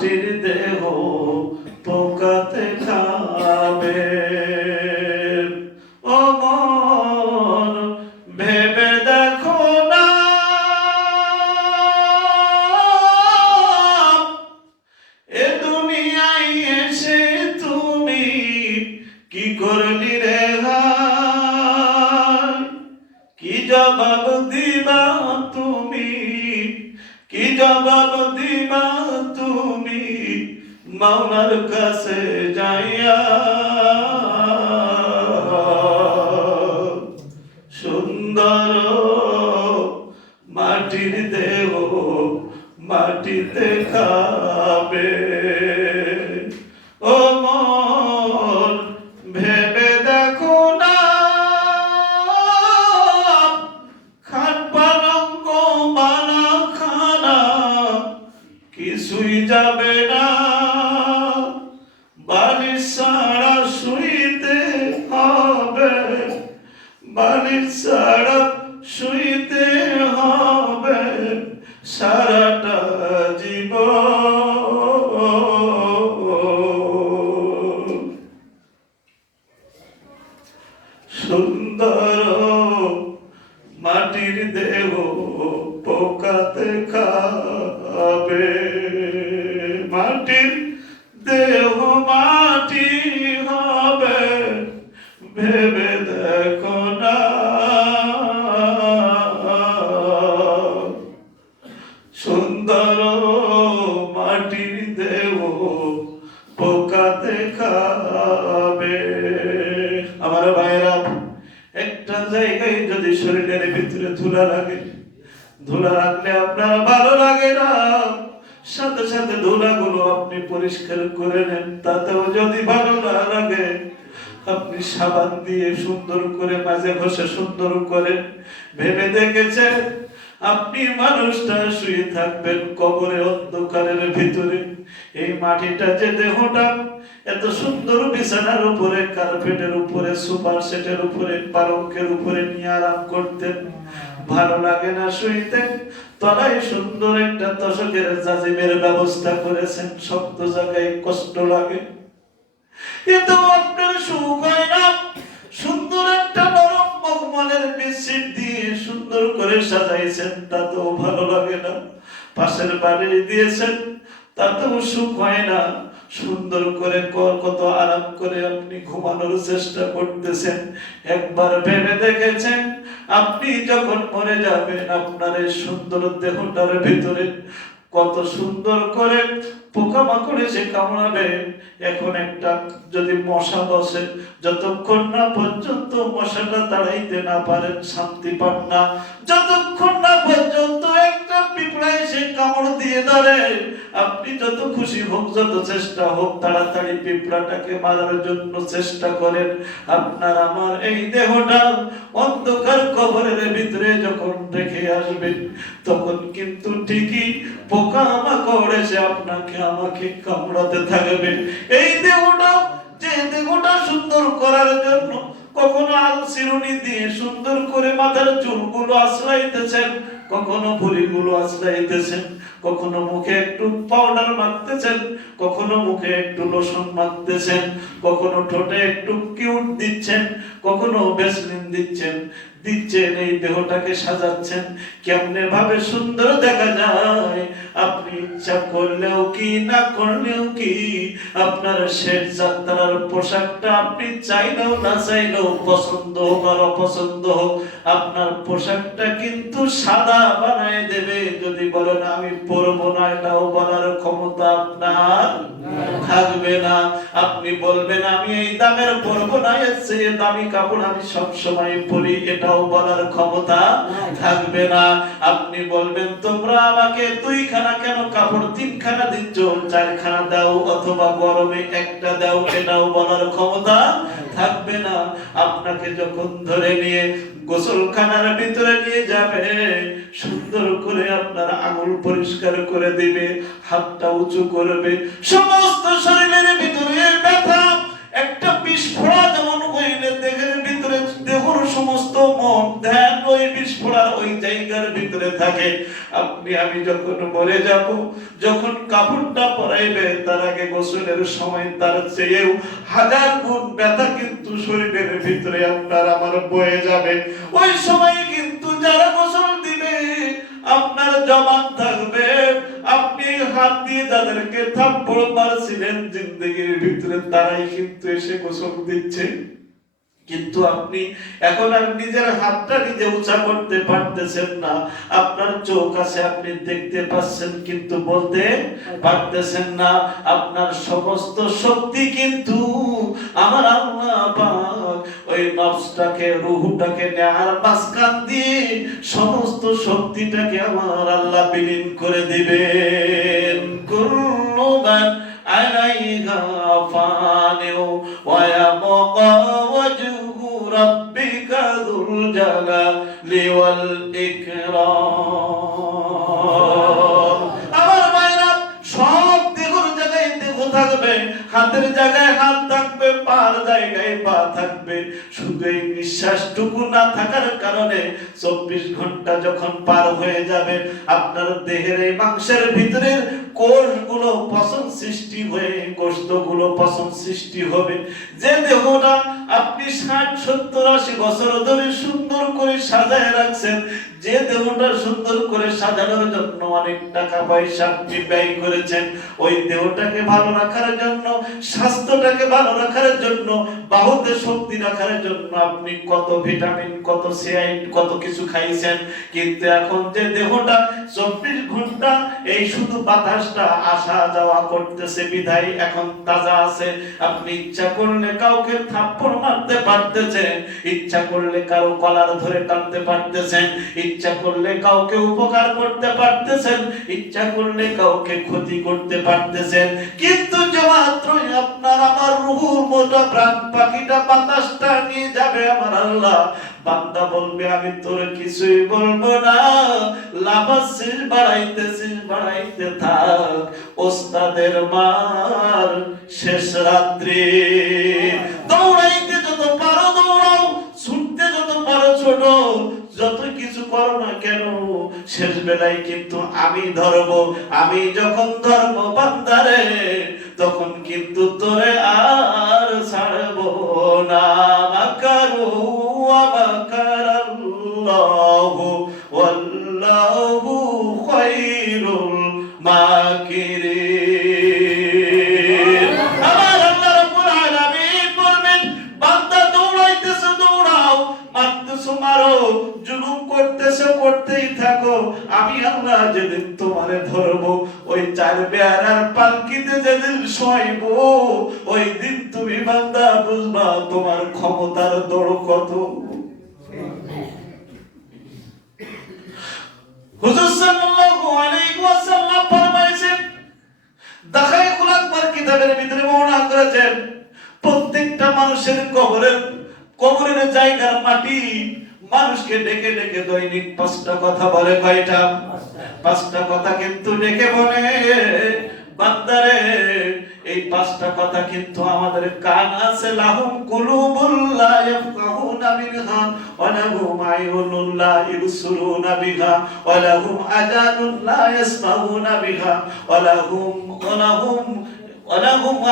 মাটির দেহ পোকাতে খাবে। ও মন ভেবে দেখো না, এ দুনিয়ায় এসে তুমি কি করলি রে ভাই? কি জবাব দিবা তুমি, কি জবাব দিবা তুমি মাওলার কাছে যাইয়া? সুন্দর মাটির দেহ মাটিতে খাবে। ও মন ভেবে দেখো না, খাট পালঙ্ক বালা খানা কিছুই যাবে না। বালিশ ছাড়া শুইতে হবে, বালিশ ছাড়া শুইতে হবে সারাটা জীবন। সুন্দর মাটির দেহ পোকাতে খাবে। মাটির দেহ মাটি হবে ভেবে দেখো না। সুন্দর মাটির দেহ পোকাতে খাবে। আমার ভাইরা, একটা জায়গায় যদি শরীরের ভিতরে ধুলা লাগে, ধুলা লাগলে আপনার ভালো লাগে না, সাথে সাথে ধুলাগুলো আপনি পরিষ্কার করে নেন। তাতেও যদি ভালো না লাগে, আপনি সাবান দিয়ে সুন্দর করে মাঝে ঘষে সুন্দর করে ভেবে দেখেছেন আপনি মানুষটা শুয়ে থাকবেন কবরে অন্ধকারের ভিতরে, এই মাটিটা যে দেহটা এত সুন্দর বিছানার উপরে, কার্পেটের উপরে, সোফা সেটের উপরে, পালঙ্কের উপরে নিয়ে আরাম করতেন, ভালো লাগে না শুইতে? তলায় সুন্দর একটা দশকের জাজিমের ব্যবস্থা করেছেন, শক্ত জায়গায় কষ্ট লাগে, কিন্তু আপনার সুখ হয় না। সুন্দর একটা নরম মখমলের বেডশিট দিয়ে সুন্দর করে সাজাইছেন, তাতেও ভালো লাগে না। পাশের বাড়ি দিয়েছেন, তাতেও সুখ হয় না। সুন্দর করে কত আরাম করে আপনি ঘুমানোর চেষ্টা করতেছেন। একবার ভেবে দেখেছেন আপনি যখন মরে যাবেন আপনার এই সুন্দর দেহটার ভিতরে কত সুন্দর করে পোকামাকড়ে সে কামড়াবে। এখন একটা যদি মশা বসে, যতক্ষণ না পর্যন্ত মশাটা তাড়াইতে না পারেন শান্তি পান না। যতক্ষণ না পর্যন্ত একটা পিঁপড়া এসে কামড় দিয়ে ধরে, আপনি যত খুশি হোক, যত চেষ্টা হোক, তাড়াতাড়ি পিঁপড়াটাকে মারার জন্য চেষ্টা করেন। আপনার আমার এই দেহটা অন্ধকার কবরের ভিতরে যখন রেখে আসবেন, তখন কিন্তু ঠিকই পোকামাকড় এসে আপনাকে আমাকে কামড়াতে থাকবে। এই দেহটা, যে দেহটা সুন্দর করার জন্য কখনো আল চিরুনি দিয়ে সুন্দর করে মাথার চুলগুলো আশ্রাইতেছেন, কখনো ভুঁড়িগুলো আশ্রাইতেছেন, কখনো মুখে একটু পাউডার মাখতেছেন, কখনো মুখে একটু লোশন মাখতেছেন, কখনো ঠোঁটে একটু কিউট দিচ্ছেন, কখনো ভ্যাসলিন দিচ্ছেন, এই দেহটাকে সাজাচ্ছেন কেমনে ভাবে সুন্দর দেখা যায়। আপনি ইচ্ছা করলেও কি না করলেও কি, আপনার শেষ যাত্রার পোশাকটা আপনি চাইলেও না চাইলেও, পছন্দ হোক আর অপছন্দ হোক, আপনার পোশাকটা কিন্তু সাদা বানায় দেবে। যদি বলেন আমি পরবো না, এটাও বলার ক্ষমতা আপনার থাকবে না। আপনি বলবেন আমি এই দামের পরবো না, এর চেয়ে দামি কাপড় আমি সবসময় পরি, এটাও বলার ক্ষমতা থাকবে না। আপনি বলবেন তোমরা আমাকে 2 খানা কেন কাপড় 3 খানা দিচ্ছ, 4 খানা দাও, অথবা গরমে একটা দাও, এটাও বলার ক্ষমতা থাকবে না। আপনাকে যখন ধরে নিয়ে গোসলখানার ভিতরে নিয়ে যাবে, সুন্দর করে আপনার আঙুল পরিষ্কার করে দিবে, হাতটা উঁচু করবে, সমস্ত শরীরের ভিতরে ব্যথা একটা বিস্ফোরণ যেমন হইলে দেহের ভিতরে দেহর সমস্ত মন ধ্যান ওই বিস্ফোরণ ছড়ার ওই জায়গার ভিতরে থাকে। আপনি আমি যখন মরে যাব, যখন কাপড়টা পরাইবে তার আগে গোসলের সময় তার চেয়েও হাজার গুণ ব্যথা কিন্তু শরীরের ভিতরে আপনার আমার বয়ে যাবে। ওই সময় কিন্তু যারা গোসল দিবে আপনার জবান থাকবে, আপনি হাত দিয়ে যাদেরকে থাপ্পড় মারছিলেন জিন্দেগির ভিতরে তারাই কিন্তু এসে গোসল দিচ্ছে। কিন্তু আপনি এখন আর নিজের হাতটা নিজে উঁচা করতে পারতেছেন না। আপনার চোখ আছে, আপনি দেখতে পাচ্ছেন কিন্তু বলতে পারতেছেন না। আপনার সমস্ত শক্তি কিন্তু আমার আল্লাহ পাক ওই নফসটাকে, রূহটাকে নেয়ার মাঝখান দিয়ে সমস্ত শক্তিটাকে আমার আল্লাহ বিলীন করে দিবেন। কুল্লু মান আলাইহা ফানিউ ওয়া ইয়াবকা ওয়াজহু রাব্বিকা যুল জালালি ওয়াল ইকরাম। আমার ভাইরা, সব দেহর জায়গায় দেহ থাকবে, হাতের জায়গায় হাত থাকবে, পার জায়গায় পা থাকবে। শুধু এই নিঃশ্বাসটুকু না থাকার কারণে 24 ঘন্টা যখন পার হয়ে যাবে আপনার দেহের এই মাংসের ভিতরের কোষগুলো পচন সৃষ্টি হয়ে গোশতগুলো পচন সৃষ্টি হবে। যে দেহটা আপনি 60, 70, 80 বছর ধরে সুন্দর করে সাজায় রাখছেন, যে দেহটা সুন্দর করে সাজানোর জন্য অনেক টাকা পয়সা আপনি ব্যয় করেছেন, ওই দেহটাকে ভালো রাখার জন্য, স্বাস্থ্যটাকে ভালো রাখার জন্য, বাহুতে শক্তি রাখার জন্য আপনি কত ভিটামিন, কত সিয়াইড, কত কিছু খাইছেন। কিন্তু এখন যে দেহটা 24 ঘন্টা এই শুধু বাতাসটা আসা যাওয়া করতেছে বিধায় এখন তাজা আছে। আপনি ইচ্ছা করলে কাউকে থাপ্পড় মারতে পারতেছেন, ইচ্ছা করলে কারো কলার ধরে টানতে পারতেছেন, ইচ্ছা করলে কাউকে উপকার করতে পারতেছেন, ইচ্ছা করলে কাউকে ক্ষতি করতে পারতেছেন। কিন্তু যে মাত্রই আপনার আমার রূহুর মোটা প্রাণ পাখিটা বাতাসটা নিয়ে যাবে আমার আল্লাহ, বান্দা বলবে আমি তোর কিছুই বলবো না, লাফাচ্ছিস, বাড়াইতেছিস, বাড়াইতে থাক। ওস্তাদের মার শেষ রাত্রি, দৌড়াইতে যত পারো দৌড়াও, ছুটতে যত পারো ছোট, যত কিছু করো না কেন শেষ বেলায় কিন্তু আমি ধরবো। আমি যখন ধরবো বান্দারে তখন কিন্তু তোরে আর ছাড়বো না। মাকারু ওয়া মাকারাল্লাহু ওয়াল্লাহু খায়রুল মাকিরিন। আমার আল্লাহ রাব্বুল আলামিন বলবেন, বান্দা দৌড়াইতেছে দৌড়াও, মারতেছো মারো, জুলুম করতেছো করতেই থাকো। আমি আল্লাহ যেদিন তোমারে ধরবো, ওই 4 বেয়ারার পালকিতে যেদিন শোয়াইবো, ওই দিন তুমি বান্দা বুঝবা তোমার ক্ষমতার দৌড় কত। হুজুর সাল্লাল্লাহু আলাইহি ওয়াসাল্লাম ফরমাইছেন, দাখাইকুল আকবার কিতাবের ভিতরে বর্ণনা করেছেন, প্রত্যেকটা মানুষের কবরের জায়গার মাটি মানুষকে ডেকে ডেকে দৈনিক 5টা কথা বলে। কয়টা? 5টা কথা কিন্তু ডেকে বলে। বান্দারে, এই 5টা কথা কিন্তু আমাদের কান আছে। লাহুম কুলুবুল লা ইয়াফকাহুনা বিহা ওয়া লাহুম আয়ুনুন লা ইবসুরুনা বিহা ওয়া লাহুম আযানুন লা ইয়াসমাউনা বিহা ওয়া লাহুম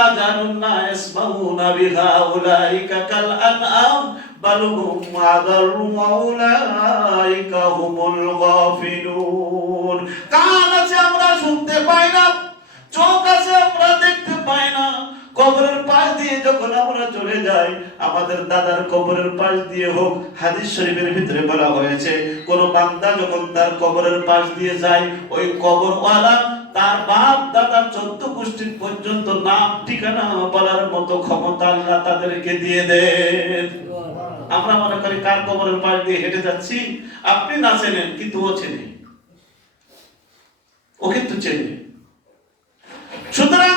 আযানুন লা ইয়াসমাউনা বিহা উলাইকা কাল আনআম বাল হুম আযাল্লু ওয়া উলাইকা হুমুল গাফিলুন। কান আছে আমরা শুনতে পাই না, চোখ আছে আমরা দেখতে পাই না। কবরের পাশ দিয়ে যখন আমরা চলে যাই, আমাদের দাদার কবরের পাশ দিয়ে হোক, হাদিস শরীফের ভিতরে বলা হয়েছে কোন বান্দা যখন তার কবরের পাশ দিয়ে যায়, ওই কবরওয়ালা তার বাপ দাদা 14 গোষ্ঠী পর্যন্ত নাম ঠিকানা বলার মতো ক্ষমতা আল্লাহ তাদেরকে দিয়ে দেন। আমরা মনে করি কার কবরের পাশ দিয়ে হেঁটে যাচ্ছি, আপনি না চেনেন কিন্তু ও চেনে, ও কিন্তু চেনে। সুতরাং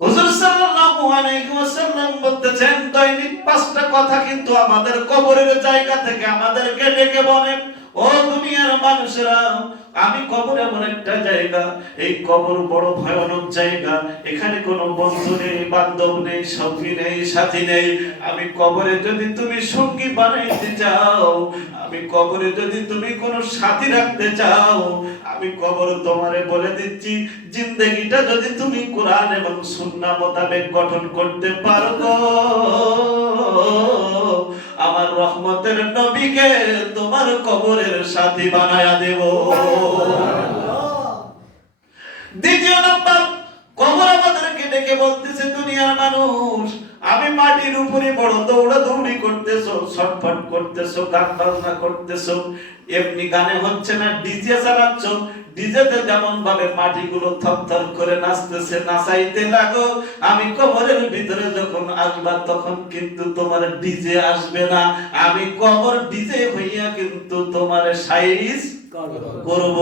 হুজুর সাল্লাল্লাহু আলাইহি ওয়াসাল্লাম বলতেছেন, দৈনিক 5টা কথা কিন্তু আমাদের কবরের জায়গা থেকে আমাদেরকে ডেকে বলেন, ও দুনিয়ার মানুষেরা, আমি কবর এমন একটা জায়গা, এই কবর বড় ভয়ানক জায়গা। এখানে কোনো বন্ধু নেই, বান্ধব নেই, সঙ্গী নেই, সাথী নেই। আমি কবরে যদি তুমি সঙ্গী বানাইতে চাও, আমি কবরে যদি তুমি কোনো সাথী রাখতে চাও, আমি কবর তোমারে বলে দিচ্ছি, জিন্দেগিটা যদি তুমি কোরআন এবং সুন্নাহ মোতাবেক গঠন করতে পারো গো, আমার রহমতের নবীকে তোমার কবরের সাথী বানায়া দেব। দ্বিতীয় নাম্বার, কবর আমাদেরকে ডেকে বলতেছে, দুনিয়ার মানুষ, আমি মাটির উপরে বড় দৌড়াদৌড়ি করতেছো, ছটফট করতেছো, গান বাজনা করতেছো, এমনি গানে হচ্ছে না, ডিজে চালাচ্ছ, ডিজেতে যেমন ভাবে মাটিগুলো থরথর করে নাচতেছে, নাচাইতে লাগো। আমি কবরের ভিতরে যখন আসবা, তখন কিন্তু তোমার ডিজে আসবে না, আমি কবর ডিজে হইয়া কিন্তু তোমার সাইজ করব।